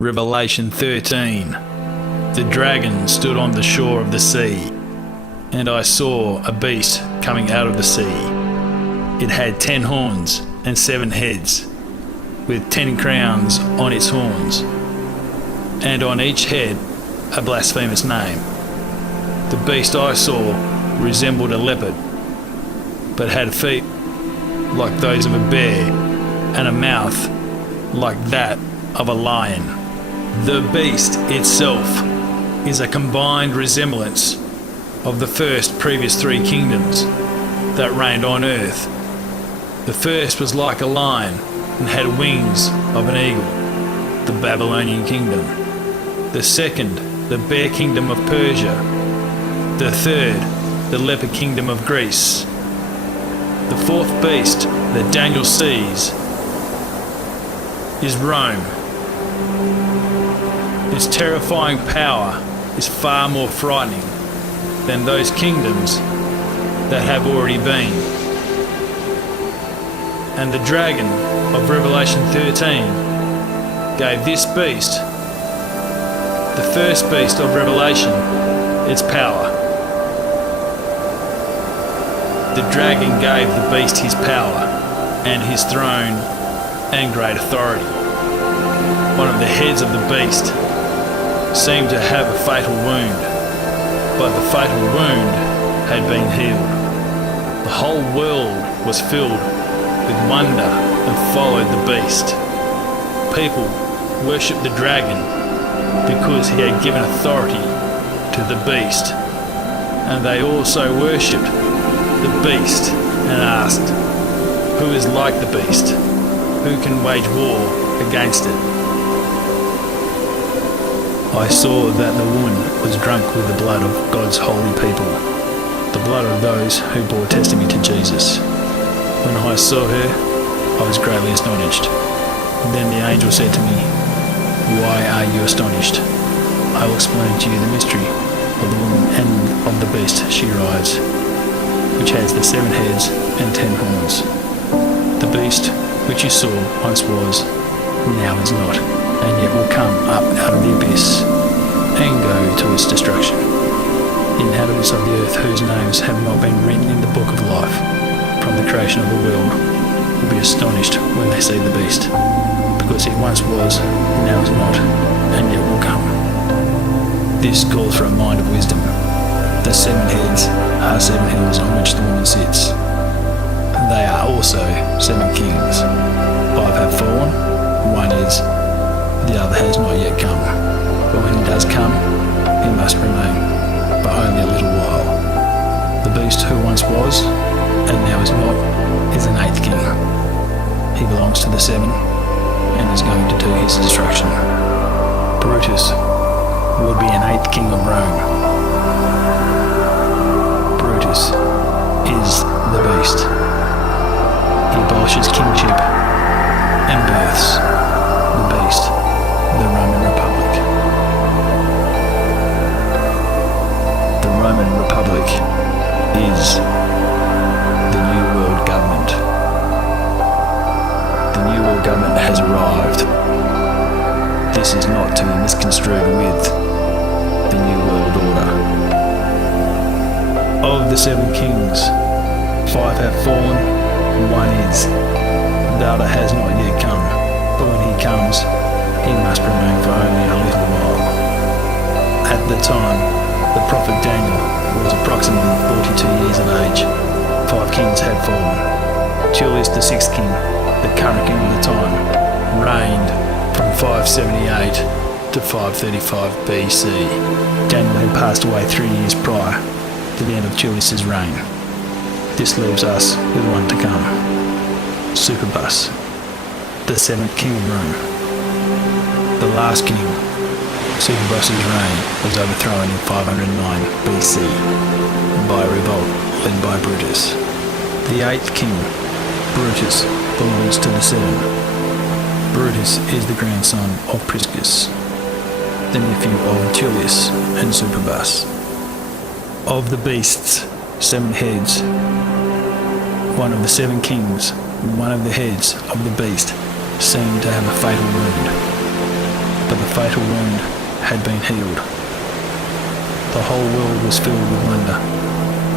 Revelation 13. The dragon stood on the shore of the sea, and I saw a beast coming out of the sea. It had 10 horns and 7 heads, with 10 crowns on its horns, and on each head a blasphemous name. The beast I saw resembled a leopard, but had feet like those of a bear, and a mouth like that of a lion. The beast itself is a combined resemblance of the previous 3 kingdoms that reigned on earth. The first was like a lion and had wings of an eagle, the Babylonian kingdom. The second, the bear kingdom of Persia. The third, the leopard kingdom of Greece. The fourth beast that Daniel sees is Rome. Its terrifying power is far more frightening than those kingdoms that have already been. And the dragon of Revelation 13 gave this beast, the first beast of Revelation, its power. The dragon gave the beast his power and his throne and great authority. One of the heads of the beast seemed to have a fatal wound, but the fatal wound had been healed. The whole world was filled with wonder and followed the beast. People worshipped the dragon because he had given authority to the beast, and they also worshipped the beast and asked, "Who is like the beast? Who can wage war against it?" I saw that the woman was drunk with the blood of God's holy people, the blood of those who bore testimony to Jesus. When I saw her, I was greatly astonished. Then the angel said to me, "Why are you astonished? I will explain to you the mystery of the woman and of the beast she rides, which has the 7 heads and 10 horns. The beast which you saw once was, now is not, and yet will come up out of the abyss and go to its destruction. The inhabitants of the earth whose names have not been written in the book of life from the creation of the world will be astonished when they see the beast, because it once was, now is not, and yet will come." This calls for a mind of wisdom. The 7 heads are 7 hills on which the woman sits. They are also 7 kings. 5 have fallen, 1 is, the other has not yet come. But when he does come, he must remain for only a little while. The beast who once was, and now is not, is an 8th king. He belongs to the 7, and is going to do his destruction. Brutus will be an 8th king of Rome. Brutus is the beast. He abolishes kingship and births the beast, the Roman Republic. The Roman Republic is the New World Government. The New World Government has arrived. This is not to be misconstrued with the New World Order. Of the 7 kings, 5 have fallen, 1 is. The other has not yet come, but when he comes, he must remain for only a little while. At the time, the prophet Daniel was approximately 42 years of age. 5 kings had fallen. Julius the 6th king, the current king of the time, reigned from 578 to 535 BC. Daniel had passed away 3 years prior to the end of Julius's reign. This leaves us with one to come. Superbus, the 7th king of Rome. The last king, Superbus's reign was overthrown in 509 BC by a revolt led by Brutus. The 8th king, Brutus, belongs to the 7. Brutus is the grandson of Priscus, the nephew of Julius and Superbus. Of the beasts, 7 heads, one of the 7 kings, one of the heads of the beast seemed to have a fatal wound. but the fatal wound had been healed. The whole world was filled with wonder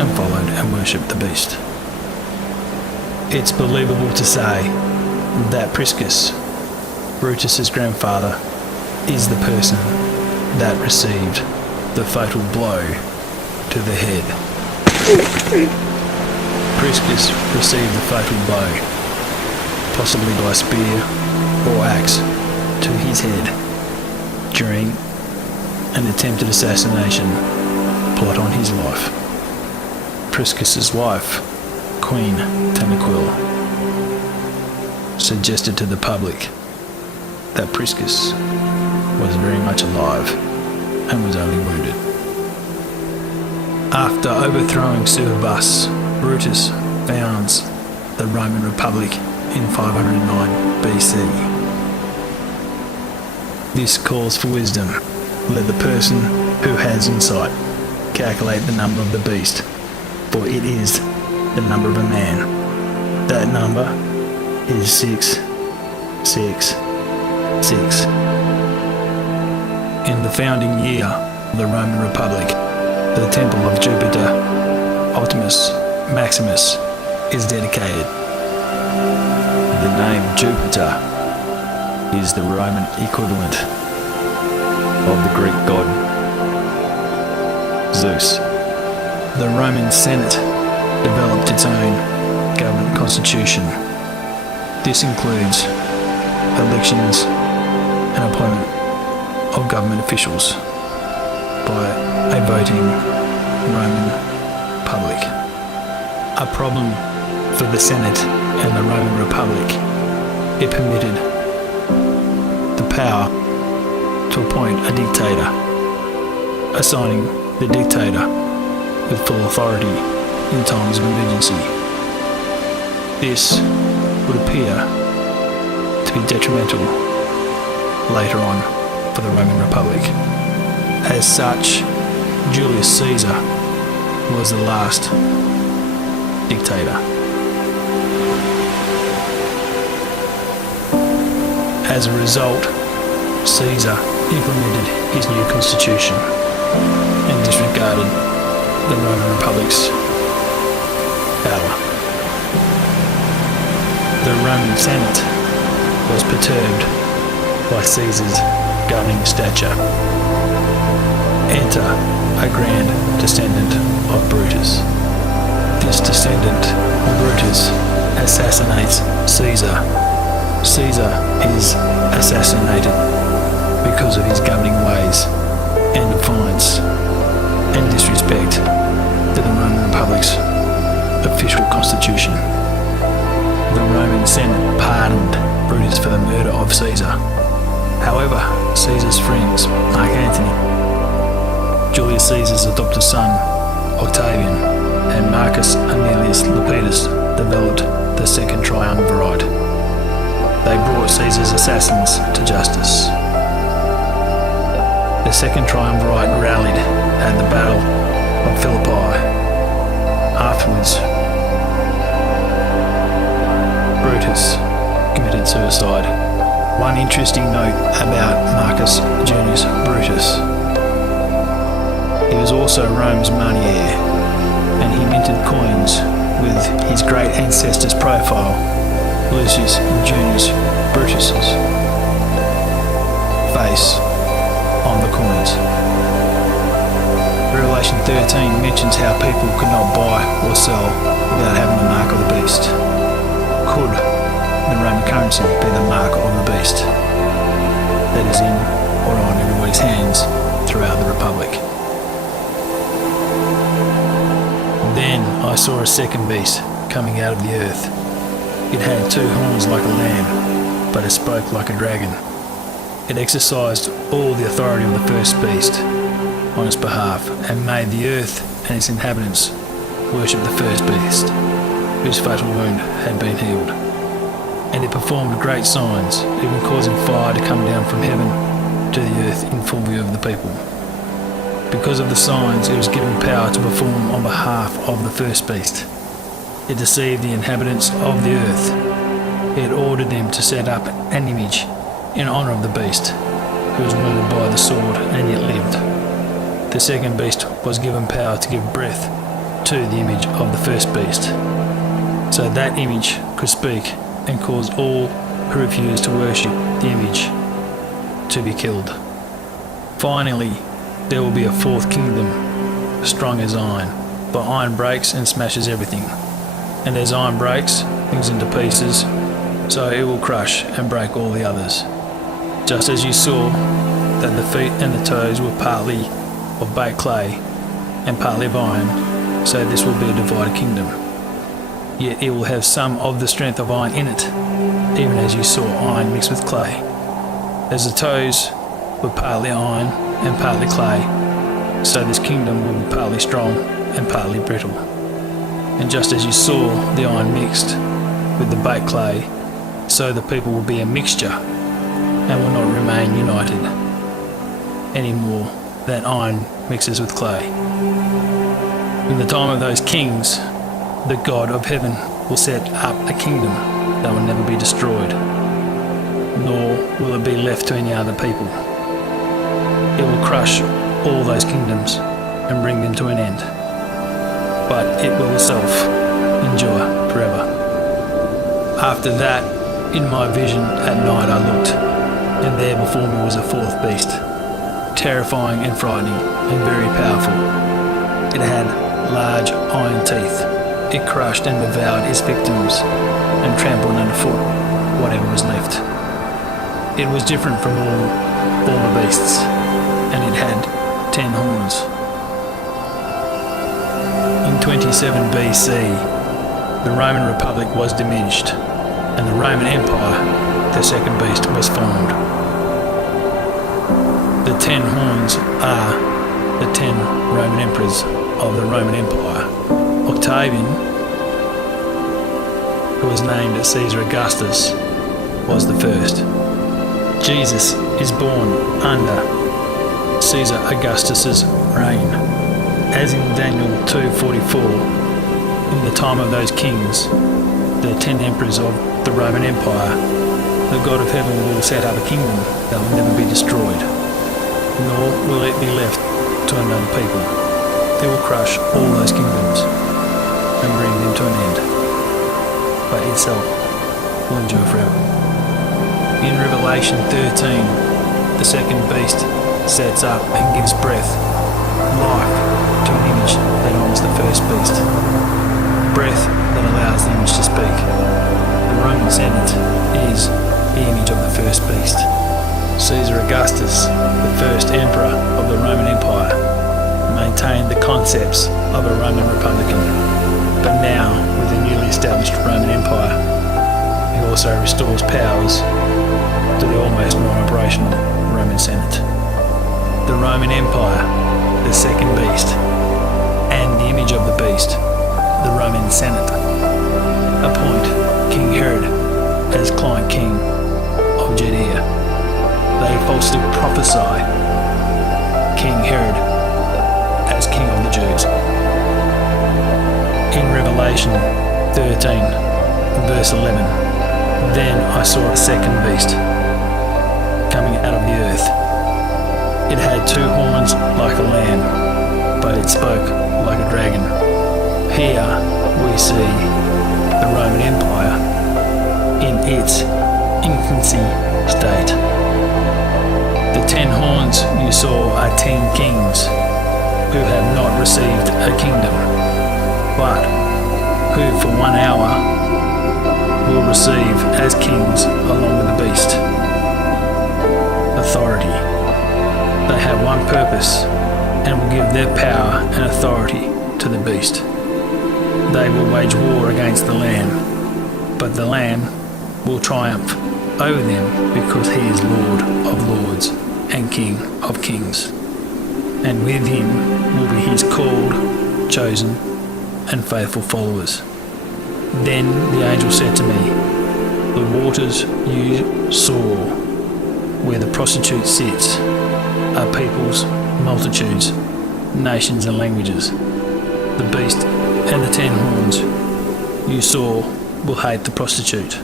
and followed and worshipped the beast. It's believable to say that Priscus, Brutus's grandfather, is the person that received the fatal blow to the head. Priscus received the fatal blow, possibly by spear or axe, to his head during an attempted assassination plot on his life. Priscus's wife, Queen Tanaquil, suggested to the public that Priscus was very much alive and was only wounded. After overthrowing Suevus, Brutus founds the Roman Republic in 509 BC. This calls for wisdom. Let the person who has insight calculate the number of the beast, for it is the number of a man. That number is 666. In the founding year of the Roman Republic, the temple of Jupiter Optimus Maximus is dedicated. The name Jupiter is the Roman equivalent of the Greek god Zeus. The Roman Senate developed its own government constitution. This includes elections and appointment of government officials by a voting Roman public. A problem for the Senate and the Roman Republic, it permitted the power to appoint a dictator, assigning the dictator with full authority in times of emergency. This would appear to be detrimental later on for the Roman Republic. As such, Julius Caesar was the last dictator. As a result, Caesar implemented his new constitution and disregarded the Roman Republic's power. The Roman Senate was perturbed by Caesar's governing stature. Enter a grand descendant of Brutus. This descendant, Brutus, assassinates Caesar. Caesar is assassinated because of his governing ways and defiance and disrespect to the Roman Republic's official constitution. The Roman Senate pardoned Brutus for the murder of Caesar. However, Caesar's friends, Mark Antony, Julius Caesar's adopted son, Octavian, and Marcus Aemilius Lepidus developed the Second Triumvirate. They brought Caesar's assassins to justice. The Second Triumvirate rallied at the Battle of Philippi. Afterwards, Brutus committed suicide. One interesting note about Marcus Junius Brutus: he was also Rome's money heir, and he minted coins with his great ancestor's profile, Lucius Junius Brutus's face on the coins. Revelation 13 mentions how people could not buy or sell without having the mark of the beast. Could the Roman currency be the mark of the beast that is in or on everybody's hands throughout the Republic? Then I saw a second beast coming out of the earth. It had two horns like a lamb, but it spoke like a dragon. It exercised all the authority of the first beast on its behalf and made the earth and its inhabitants worship the first beast, whose fatal wound had been healed. And it performed great signs, even causing fire to come down from heaven to the earth in full view of the people. Because of the signs, it was given power to perform on behalf of the first beast. It deceived the inhabitants of the earth. It ordered them to set up an image in honor of the beast, who was wounded by the sword and yet lived. The second beast was given power to give breath to the image of the first beast, so that image could speak and cause all who refused to worship the image to be killed. Finally, there will be a fourth kingdom, strong as iron, but iron breaks and smashes everything. And as iron breaks things into pieces, so it will crush and break all the others. Just as you saw that the feet and the toes were partly of baked clay and partly of iron, so this will be a divided kingdom. Yet it will have some of the strength of iron in it, even as you saw iron mixed with clay. As the toes were partly iron and partly clay, so this kingdom will be partly strong and partly brittle. And just as you saw the iron mixed with the baked clay, so the people will be a mixture and will not remain united any more than iron mixes with clay. In the time of those kings, the God of heaven will set up a kingdom that will never be destroyed, nor will it be left to any other people. It will crush all those kingdoms and bring them to an end, but it will itself endure forever. After that, in my vision at night I looked, and there before me was a fourth beast, terrifying and frightening and very powerful. It had large iron teeth. It crushed and devoured its victims and trampled underfoot whatever was left. It was different from all the beasts, and it had 10 horns. In 27 BC, the Roman Republic was diminished, and the Roman Empire, the second beast, was formed. The 10 horns are the 10 Roman emperors of the Roman Empire. Octavian, who was named Caesar Augustus, was the first. Jesus is born under Caesar Augustus's reign. As in Daniel 2:44, in the time of those kings, the 10 emperors of the Roman Empire, the God of heaven will set up a kingdom that will never be destroyed, nor will it be left to another people. It will crush all those kingdoms and bring them to an end, but itself will endure forever. In Revelation 13, the second beast sets up and gives breath, life, to an image that honors the first beast. Breath that allows the image to speak. The Roman Senate is the image of the first beast. Caesar Augustus, the first emperor of the Roman Empire, maintained the concepts of a Roman Republican, but now, with the newly established Roman Empire, he also restores powers to the almost non-operational Roman Senate. The Roman Empire, the second beast, and the image of the beast, the Roman Senate, appoint King Herod as client king of Judea. They falsely prophesy King Herod as king of the Jews. In Revelation 13, verse 11, then I saw a second beast coming out of the earth. It had 2 horns like a lamb, but it spoke like a dragon. Here we see the Roman Empire in its infancy state. The 10 horns you saw are 10 kings who have not received a kingdom, but who for 1 hour will receive as kings along with the beast authority. They have one purpose and will give their power and authority to the beast. They will wage war against the Lamb, but the Lamb will triumph over them because he is Lord of lords and King of kings. And with him will be his called, chosen, and faithful followers. Then the angel said to me, the waters you saw, where the prostitute sits, are peoples, multitudes, nations and languages. The beast and the 10 horns you saw will hate the prostitute.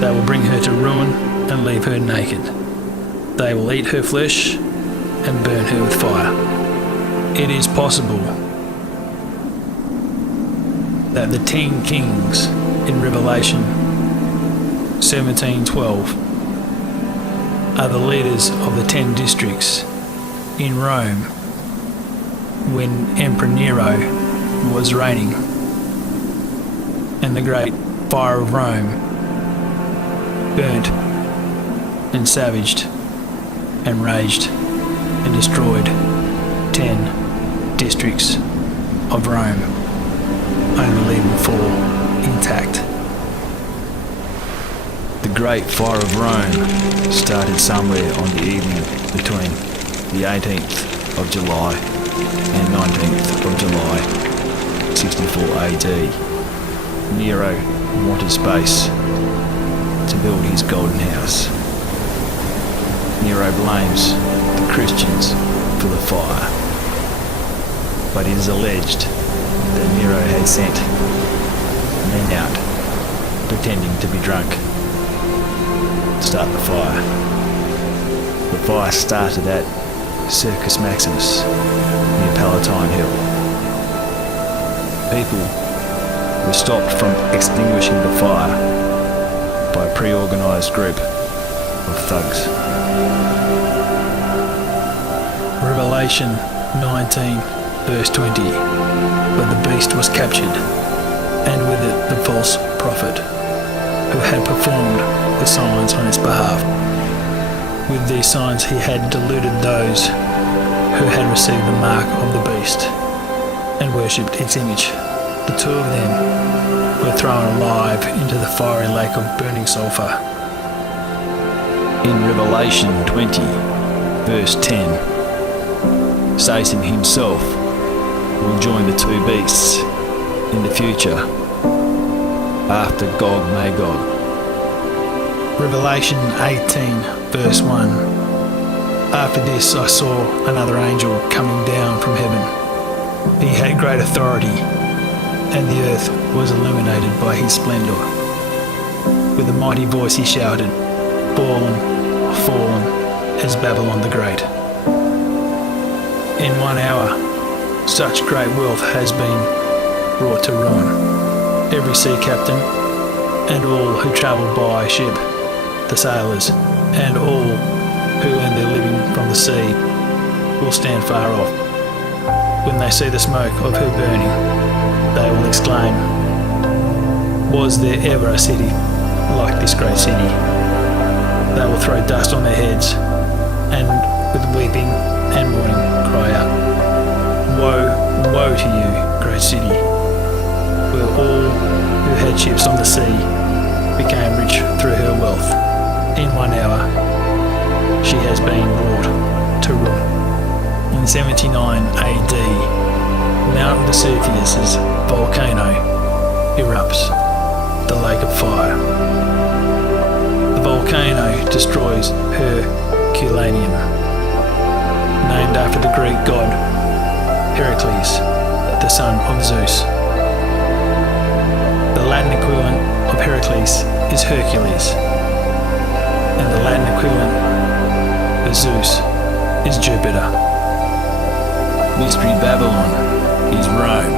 They will bring her to ruin and leave her naked. They will eat her flesh and burn her with fire. It is possible that the 10 kings in Revelation 17:12 are the leaders of the 10 districts in Rome when Emperor Nero was reigning, and the great fire of Rome burnt and savaged and raged and destroyed 10 districts of Rome, only leaving 4 intact. The Great Fire of Rome started somewhere on the evening between the 18th of July and 19th of July, 64 AD. Nero wanted space to build his golden house. Nero blames the Christians for the fire, but it is alleged that Nero had sent men out pretending to be drunk to start the fire. The fire started at Circus Maximus near Palatine Hill. People were stopped from extinguishing the fire by a pre-organised group of thugs. Revelation 19 verse 20. But the beast was captured, and with it the false prophet, who had performed the signs on its behalf. With these signs he had deluded those who had received the mark of the beast and worshipped its image. The 2 of them were thrown alive into the fiery lake of burning sulphur. In Revelation 20 verse 10, Satan himself will join the 2 beasts in the future after Gog Magog. Revelation 18 verse 1. After this I saw another angel coming down from heaven. He had great authority, and the earth was illuminated by his splendour. With a mighty voice he shouted, "Fallen, fallen is Babylon the Great. In 1 hour, such great wealth has been brought to ruin. Every sea captain and all who travel by ship, the sailors, and all who earn their living from the sea will stand far off. When they see the smoke of her burning, they will exclaim, 'Was there ever a city like this great city?' They will throw dust on their heads and with weeping and mourning cry out, 'Woe, woe to you, great city, where all who had ships on the sea became rich through her wealth. In 1 hour she has been brought to ruin.'" In 79 AD, Mount Vesuvius's volcano erupts, the lake of fire. The volcano destroys Herculaneum, named after the Greek god Heracles, the son of Zeus. The Latin equivalent of Heracles is Hercules, and the Latin equivalent of Zeus is Jupiter. Mystery Babylon is Rome.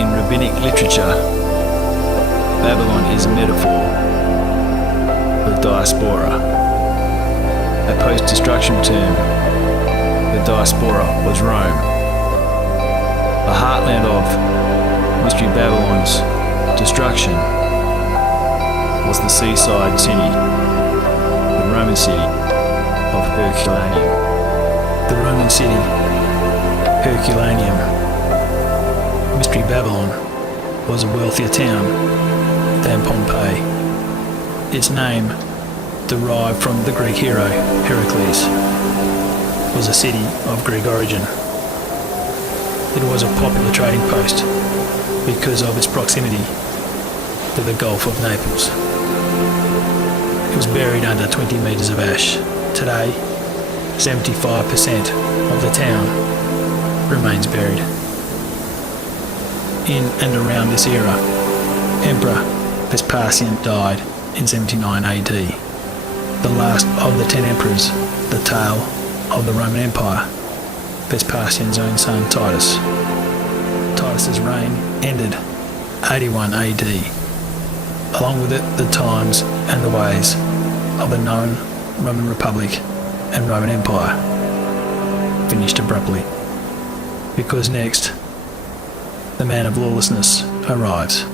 In rabbinic literature, Babylon is a metaphor for diaspora, a post-destruction term. The diaspora was Rome. The heartland of Mystery Babylon's destruction was the seaside city, the Roman city of Herculaneum. The Roman city, Herculaneum. Mystery Babylon was a wealthier town than Pompeii. Its name, derived from the Greek hero Heracles, was a city of Greek origin. It was a popular trading post because of its proximity to the Gulf of Naples. It was buried under 20 metres of ash. Today, 75% of the town remains buried. In and around this era, Emperor Vespasian died in 79 AD. the last of the 10 emperors, the tale of the Roman Empire, Vespasian's own son Titus. Titus's reign ended 81 AD. Along with it, the times and the ways of the known Roman Republic and Roman Empire finished abruptly, because next, the man of lawlessness arrives.